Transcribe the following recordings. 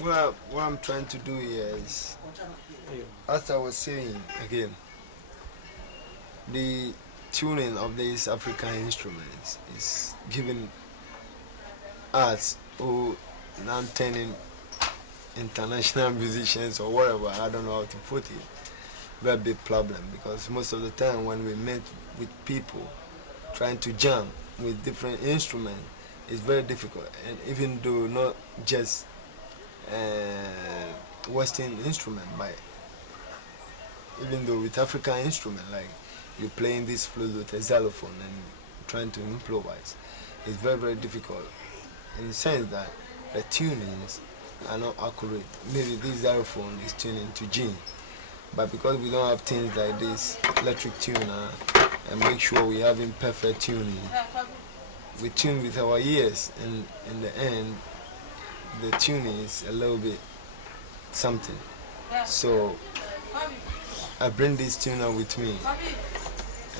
Well, what I'm trying to do here is, as I was saying again, the tuning of these African instruments is giving us who now turning international musicians or whatever, I don't know how to put it, very big problem, because most of the time when we meet with people trying to jam with different instruments, it's very difficult. And even though not just Western instrument, but even though with African instrument, like you're playing this flute with a xylophone and trying to improvise, it's very very difficult in the sense that the tunings are not accurate. Maybe this xylophone is tuning to G, but because we don't have things like this electric tuner and make sure we have in perfect tuning, we tune with our ears, and in the end the tuning is a little bit something. So I bring this tuner with me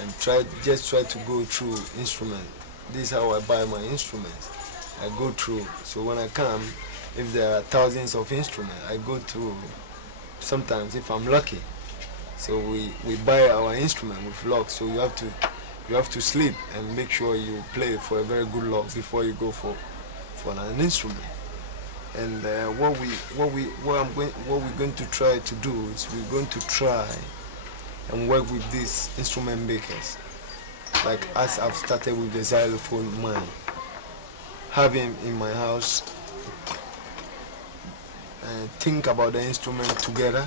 and try to go through instrument. This is how I buy my instruments. I go through. So when I come, if there are thousands of instruments, I go through. Sometimes if I'm lucky, so we buy our instrument with lock. So you have to sleep and make sure you play for a very good lock before you go for an instrument. And what we're going to try to do is we're going to try and work with these instrument makers. Like as I've started with the xylophone man, have him in my house and think about the instrument together,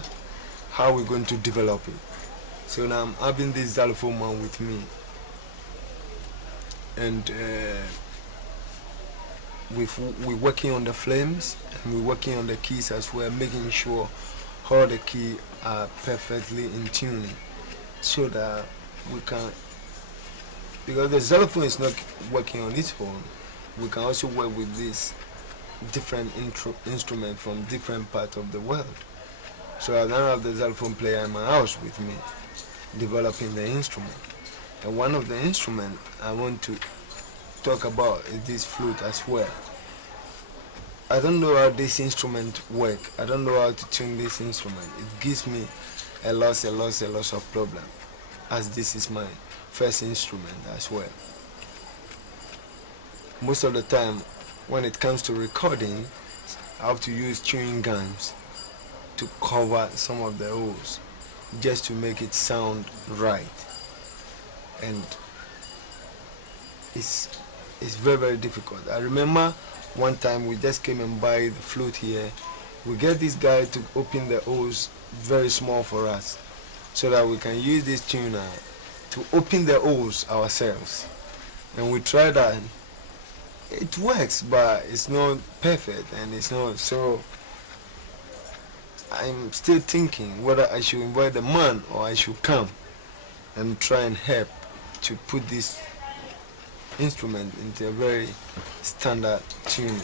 how we're going to develop it. So now I'm having this xylophone man with me, and we're working on the flames and we're working on the keys as well, making sure all the keys are perfectly in tune, so that we can, because the xylophone is not working on its own, we can also work with this different instrument from different parts of the world. So I now have the xylophone player in my house with me, developing the instrument. And one of the instruments I want to talk about is this flute as well. I don't know how this instrument work. I don't know how to tune this instrument. It gives me a lot of problem, as this is my first instrument as well. Most of the time when it comes to recording, I have to use chewing gums to cover some of the holes just to make it sound right. And it's very very difficult. I remember one time we just came and buy the flute here. We get this guy to open the holes very small for us, so that we can use this tuner to open the holes ourselves. And we try that. It works, but it's not perfect, and it's not. So I'm still thinking whether I should invite the man or I should come and try and help to put this instrument into a very standard tune.